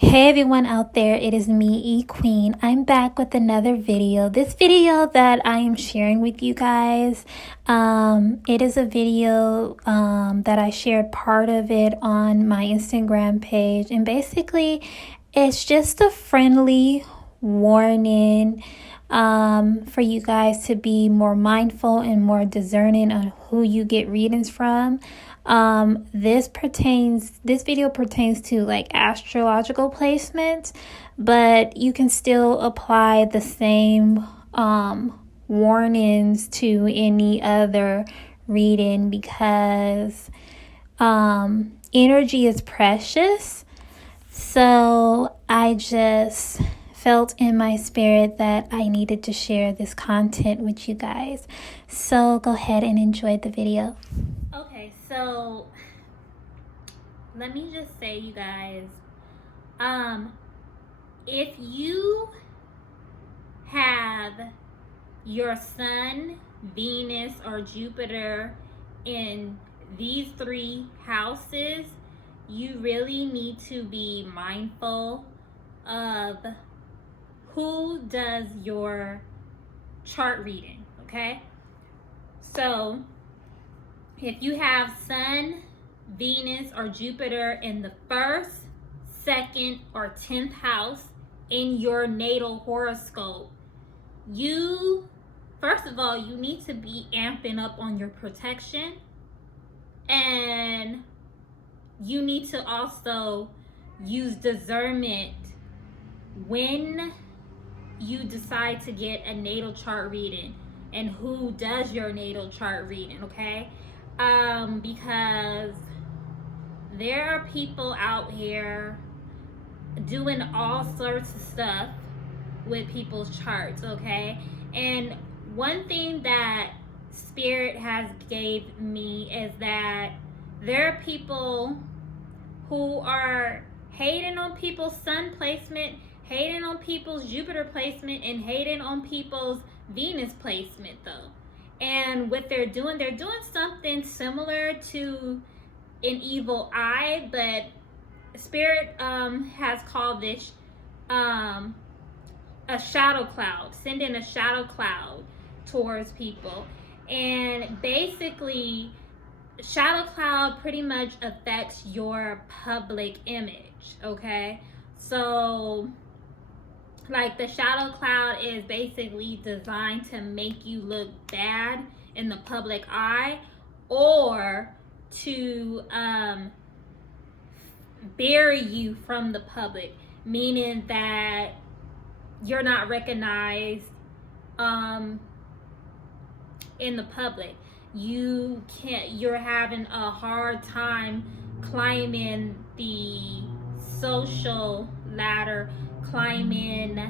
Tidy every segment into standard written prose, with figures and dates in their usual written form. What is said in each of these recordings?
Hey everyone out there, it is me, E-Queen. I'm back with another video. This video that I am sharing with you guys, it is a video that I shared part of it on my Instagram page. And basically, it's just a friendly warning for you guys to be more mindful and more discerning on who you get readings from. This video pertains to like astrological placements, but you can still apply the same warnings to any other reading because energy is precious. So I just felt in my spirit that I needed to share this content with you guys. So go ahead and enjoy the video. Okay, so let me just say, you guys, if you have your sun, Venus, or Jupiter in these three houses, you really need to be mindful of who does your chart reading, okay? So if you have Sun, Venus, or Jupiter in the first, second, or 10th house in your natal horoscope, you, first of all, you need to be amping up on your protection, and you need to also use discernment when you decide to get a natal chart reading and who does your natal chart reading, okay? Because there are people out here doing all sorts of stuff with people's charts, okay? And one thing that Spirit has gave me is that there are people who are hating on people's sun placement, hating on people's Jupiter placement, and hating on people's Venus placement though. And what they're doing something similar to an evil eye, but Spirit has called this a shadow cloud, sending a shadow cloud towards people. And basically, shadow cloud pretty much affects your public image, okay? So like the shadow cloud is basically designed to make you look bad in the public eye, or to bury you from the public, meaning that you're not recognized in the public. You're having a hard time climbing the social ladder, climbing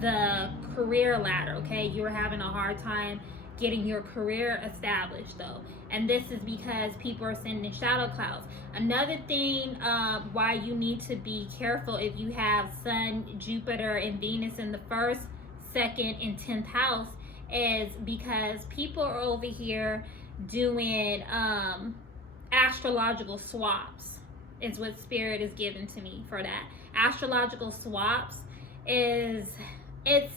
the career ladder, okay? You're having a hard time getting your career established though, and this is because people are sending shadow clouds. Another thing why you need to be careful if you have Sun, Jupiter, and Venus in the first, second, and 10th house is because people are over here doing astrological swaps, is what Spirit is giving to me for that. Astrological swaps it's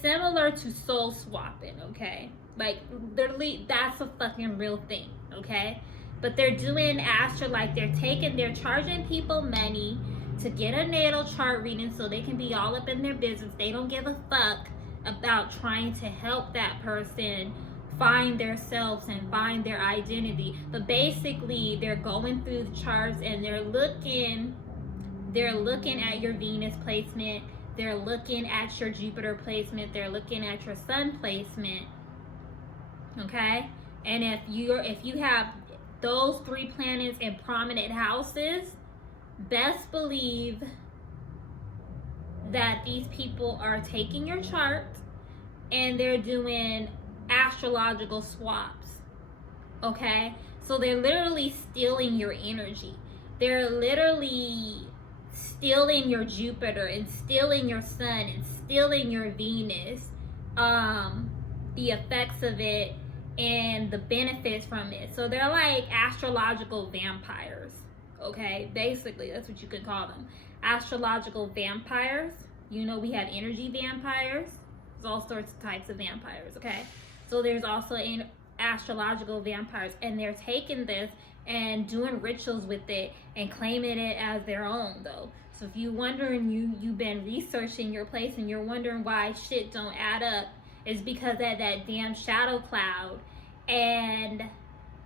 similar to soul swapping, okay? Like literally, that's a fucking real thing, okay? But they're doing they're charging people money to get a natal chart reading so they can be all up in their business. They don't give a fuck about trying to help that person find their selves and find their identity. But basically, they're going through the charts and they're looking at your Venus placement, they're looking at your Jupiter placement, they're looking at your Sun placement, okay? And if you have those three planets in prominent houses, best believe that these people are taking your chart and they're doing astrological swaps, okay? So they're literally stealing your energy. They're literally stealing your Jupiter and stealing your Sun and stealing your Venus, the effects of it and the benefits from it. So they're like astrological vampires, okay? Basically, that's what you could call them. astrological vampires. You know, we have energy vampires. There's all sorts of types of vampires, okay? So there's also astrological vampires, and they're taking this and doing rituals with it and claiming it as their own, though. So if you're wondering, you've been researching your place and you're wondering why shit don't add up, it's because of that damn ShadowCloud and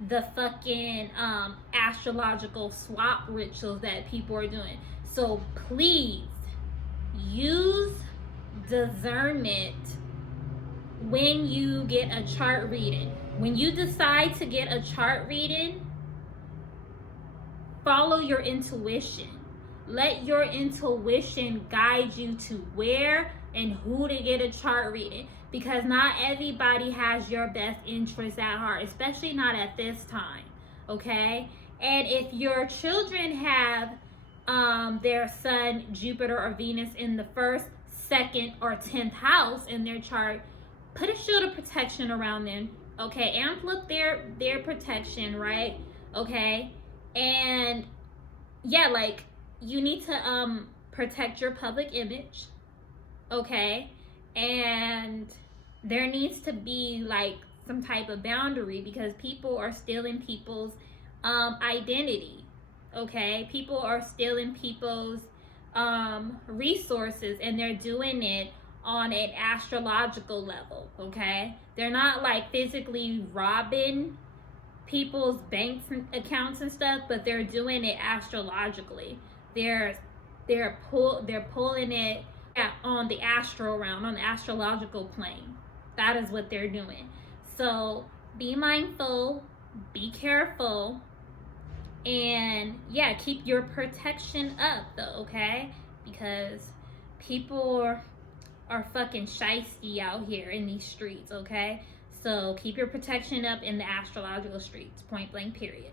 the fucking astrological swap rituals that people are doing. So please use discernment when you get a chart reading. When you decide to get a chart reading, follow your intuition. Let your intuition guide you to where and who to get a chart reading, because not everybody has your best interest at heart, especially not at this time, okay? And if your children have their sun, Jupiter, or Venus in the 1st, 2nd, or 10th house in their chart, put a shield of protection around them, okay? Amp up their protection, right? Okay? And yeah, like, you need to protect your public image, okay? And there needs to be like some type of boundary, because people are stealing people's identity, okay? People are stealing people's resources, and they're doing it on an astrological level, okay? They're not like physically robbing people's bank accounts and stuff, but they're doing it astrologically. They're pulling it on the astral realm, on the astrological plane. That is what they're doing. So be mindful, be careful, and yeah, keep your protection up though, okay? Because people are fucking shiesty out here in these streets, okay? So keep your protection up in the astrological streets, point blank, period.